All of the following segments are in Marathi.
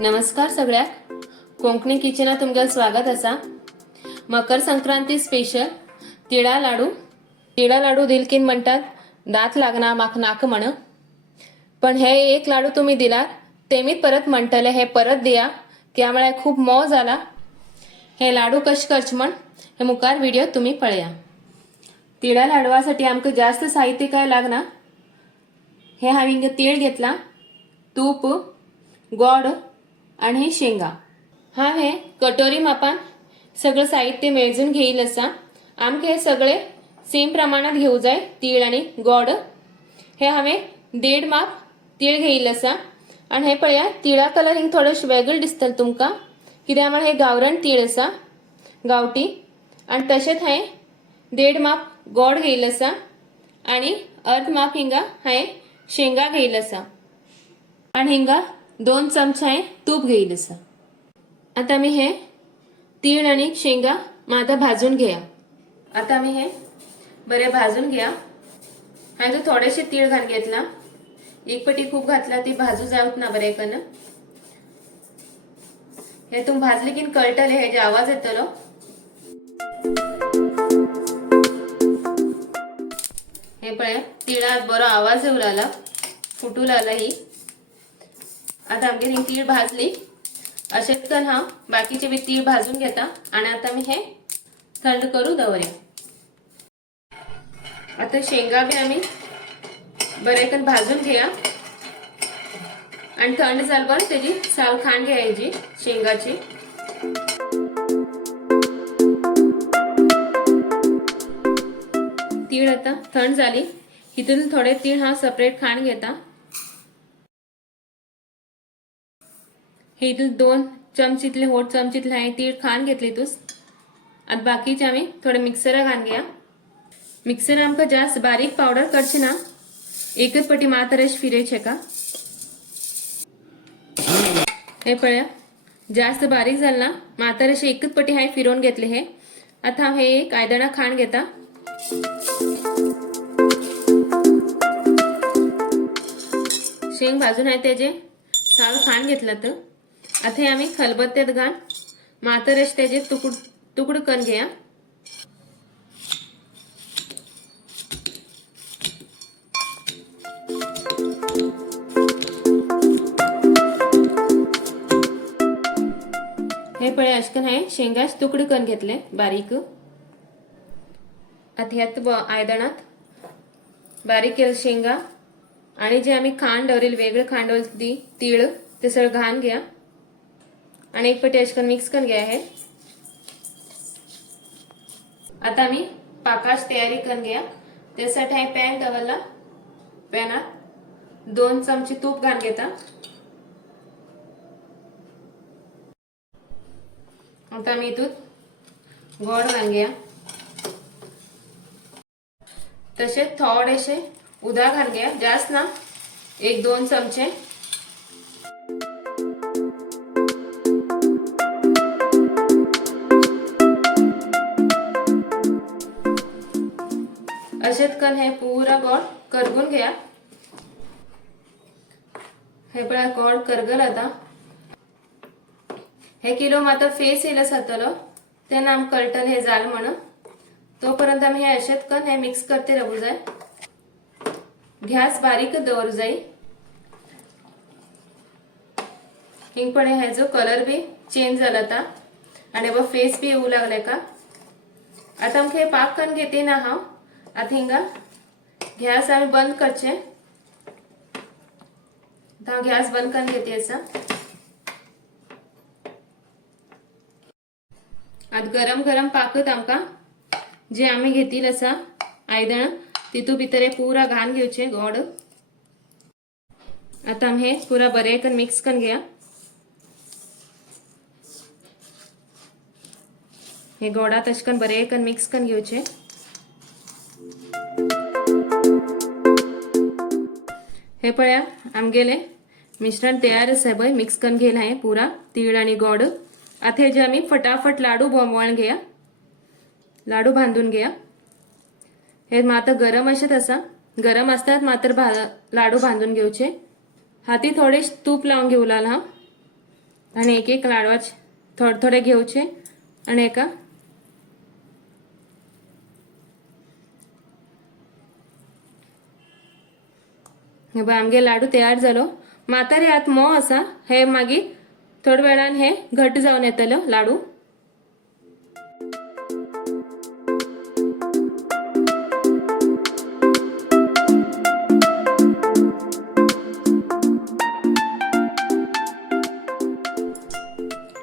नमस्कार सगळ्याक कोंकणी किचनात तुमगें स्वागत आसा। मकर संक्रांती स्पेशल तिळा लाडू दिलकीन म्हणटात दात लागना म्हाका नाका म्हण, पण हे एक लाडू तुम्ही दिलात तेमीत परत म्हणटले हे परत दिया त्यामुळे खूप मोव जाला। हे लाडू कशे करचे म्हण हे मुखार व्हिडिओ तुम्ही पळया। तिळा लाडवासाठी आमकां जास्त साहित्य काय लागना। हे हांवें हिंगा तीळ घेतला, तूप, गोड आणि शेंगा। हांवें कटोरी मापान सगळं साहित्य मेळजून घेईल आसा। आमकां हे सगळे सेम प्रमाणात घेऊ जाय। तीळ आणि गोड हे हांवें 1.5 माप तीळ घेईल आसा आणि हे पळया तिळा कलर हिंग थोडेशे वेगळे दिसतले तुमकां कित्याक म्हळ्यार हे गावरान तीळ आसा गावठी। आणि तशेंच हांवें 1.5 माप गोड घेईल आसा आणि अर्ध माप हिंगा हांवें शेंगा घेईल आसा आणि हिंगा 2 चमचे हांवें तूप घेईल आसा। आता आमी हे तीळ आणि शेंगा मात भाजून घेया। आता आमी हे बरे भाजून घेया। हांवें थोडेशे तीळ घालून घेतला, एक पटी खूप घातला ती भाजू जावत ना बरे कन। हे तुम भाजले की कळटले हेजे आवाज येतलो। हे पळया तिळात बरो आवाज येऊ लागला, फुटू लागला ही। आता आमगे ही तीळ भाजली अशेच कन हांव बाकीचे बी तीळ भाजून घेता आणि आता मी हे थंड करू दवरया। आता शेंगा बी आम्ही बरे कन भाजून घेया आणि थंड जालवर त्याची साल खाण घ्यायची शेंगाची। तीळ आता थंड झाली, हितून थोडे तीळ हा सेपरेट खाण घेता। हे 2 चमचीतले होट चमचीतले हांवें तीळ खाण घेतली तुस। आता बाकीचे आम्ही थोडे मिक्सरा घालून घेया। मिक्सर आमकां जास्त बारीक पावडर करचे ना, एकच पटी मातरेश फिरेचे का। हे पळया जास्त बारीक झालं ना, मातरेशे एकच पटी हांवें फिरवून घेतले हे। आता हांव हे एक आयदना खाण घेता। शेंग भाजून हांवें तेजे साल खाण घेतला तर आता हे आम्ही खलबत्त्यात घाल मातरेश तेजे तुकड करून घेया। हे पळे अशकन हांवें शेंगाच तुकडे करून घेतले बारीक। आता ह्यात आयदनात बारीक केले शेंगा आणि जे आम्ही खाण दवरिल वेगळे खाण दवरिल तीळ ते सगळं घालून घ्या आणि एक पटी अशकन मिक्स करून घ्या हे। आता आम्ही पाकाची तयारी करून घ्या। त्यासाठी हांवें पॅन दवरला, पॅनात 2 चमचे तूप घालून घेता। आता आम्ही हितून गोड घालून घ्या, तसेच थोडेशे उदक घालून घ्या, जास्त ना 1-2 चमचे। अशेच कन हे पूरा गोड करगून घ्या। हे पळय गोड करगल आता। हे किलो मात्र फेस येयला जातलो तेन्ना आमकां कळटले हे जाल म्हणून। तोपर्यंत आम्ही हे अशेच कन हे मिक्स करते रावू जाय। गॅस बारीक दवरू जाय। हिंग पळय हेजो कलर बी चेंज जाला आता आणि बा फेस बी येऊ लागले का। आता आमकां हे पाक करून घेते ना हांव। आता हिंगा गॅस आम्ही बंद करचे। आता गॅस बंद करून घेते असा। आता गरम गरम पाकत आमकां जे आम्ही घेतील असा आयदन तितू भितर हे पूरा घालून घेवचे गोड। आता आम्ही हे पूरा बरे करून मिक्स करून घ्या। हे गोडात अशकन बरे करून मिक्स करून घेवचे। हे पळया आमगेले मिश्रण तयार आसा पळय, मिक्स करून घेयला हांवें पूरा तीळ आणि गोड। आता हेजे आम्ही फटाफट लाडू बनवून घेया, लाडू बांधून घेया। हे मात्र गरम अशेच आसा, गरम असतात मात्र लाडू बांधून घेवचे। हाती थोडेशे तूप लावून घेऊ लागला हांव आणि एक एक लाडवाचे थोडे थोडे घेवचे आणि एका हे बघ आमगे लाडू तयार झालो. म्हातारे आत मोव असा हे मागीर थोड्या वेळान हे घट जावन येतलो लाडू.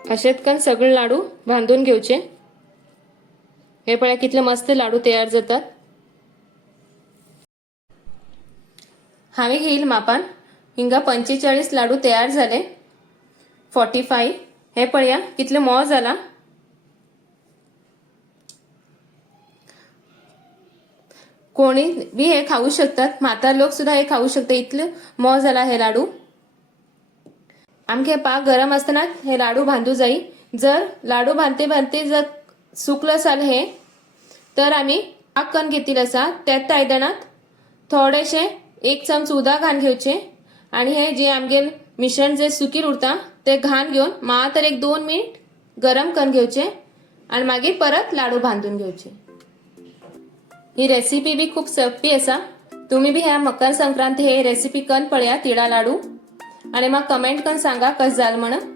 अशेच करून सगळे लाडू बांधून घेवचे. हे पळया कितले मस्त लाडू तयार जातात. हांवें घेईल मापान हिंगा 45 लाडू तयार झाले. 45 हे पळया कितले मोव जाला. कोणी बी हे खाऊ शकतात. म्हातार लोक सुद्धा हे खाऊ शकतात. इतले मोव जाला हे लाडू. आमके पाक गरम असताना हे लाडू बांधू जाई. जर लाडू बांधते बांधते जर सुकलं असाल हे तर आम्ही पाक कण घेतील असा. त्यात आयदनात थोडेसे 1 चमच उदक घाण घेवचे आणि हे जे आमगे मिश्रण जे सुकीर उरता ते घाण घेऊन मात्र 1-2 मिनिट गरम करून घेवचे आणि मागीर परत लाडू बांधून घेवचे. ही रेसिपी बी खूप सोपी असा. तुम्ही बी ह्या मकर संक्रांती हे रेसिपी करून पळया तिळा लाडू आणि मग कमेंट करून सांगा कसं झालं म्हणून.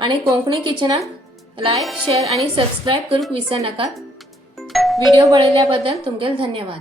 आणि कोंकणी किचनाक लाईक शेअर आणि सबस्क्राईब करूक विसरू नका. व्हिडिओ बघितल्याबद्दल तुमचे धन्यवाद.